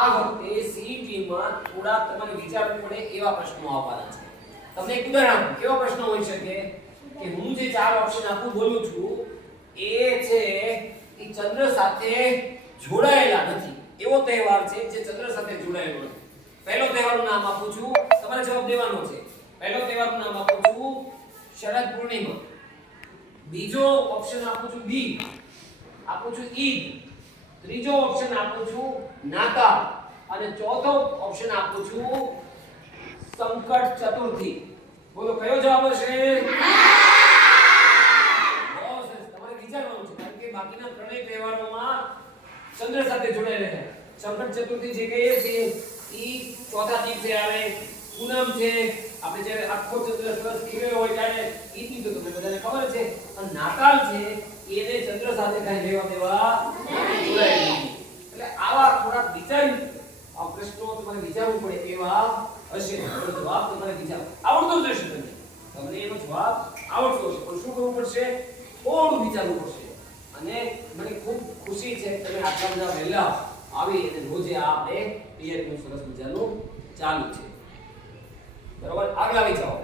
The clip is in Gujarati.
આ વખતે સીઈટી માં થોડા તમારે વિચારવું પડે એવા પ્રશ્નો આવવાના છે. તમને એક ઉદાહરણ આપું. કેવા પ્રશ્નો હોઈ શકે કે હું જે ચાર ઓપ્શન આપું બોલું છું એ છે એ ચંદ્ર સાથે જોડાયેલા નથી. એવો તહેવાર છે જે ચંદ્ર સાથે જોડાયેલો નથી. પહેલો તહેવારનું નામ આપું છું, તમારે જવાબ દેવાનો છે. પહેલો તહેવારનું નામ આપું છું શરદ પૂર્ણિમા. બીજો ઓપ્શન આપું છું બી, આપું છું ઈદ. ત્રીજો ઓપ્શન આપું છું નાતાલ અને ચોથો ઓપ્શન આપું છું સંકટ ચતુર્થી. બોલો કયો જવાબ હશે? બહુ સરસ. તમારે વિચારવાનું છે કારણ કે બાકીના ત્રણેય તહેવારોમાં ચંદ્ર સાથે જોડાયેલા છે. સંકટ ચતુર્થી જે કહીએ છીએ ઈ ચોથા દિવસે આવે. પૂનમ છે આપણે જ્યારે આખો ચંદ્ર સરસ ખીલેલો હોય ત્યારે ઈ તો તમને બધાને ખબર છે. અને નાતાલ છે એને ચંદ્ર સાથે કઈ લેવા દેવા નથી. એટલે આવા થોડા વિચારી આ પ્રશ્નો તમારે વિચારવું પડે એવા હશે. એનો જવાબ તમારે વિચાર આવડતો જ હશે. તમને એનો જવાબ આવડતો હશે પણ શું કરવું પડશે? થોડું વિચારવું પડશે. અને મને ખૂબ ખુશી છે તમે આટલા બધા વહેલા આવી અને રોજે આ આપણે તૈયારીનું સરસ મજાનું ચાલુ છે. બરોબર, આગળ આવી જાઓ.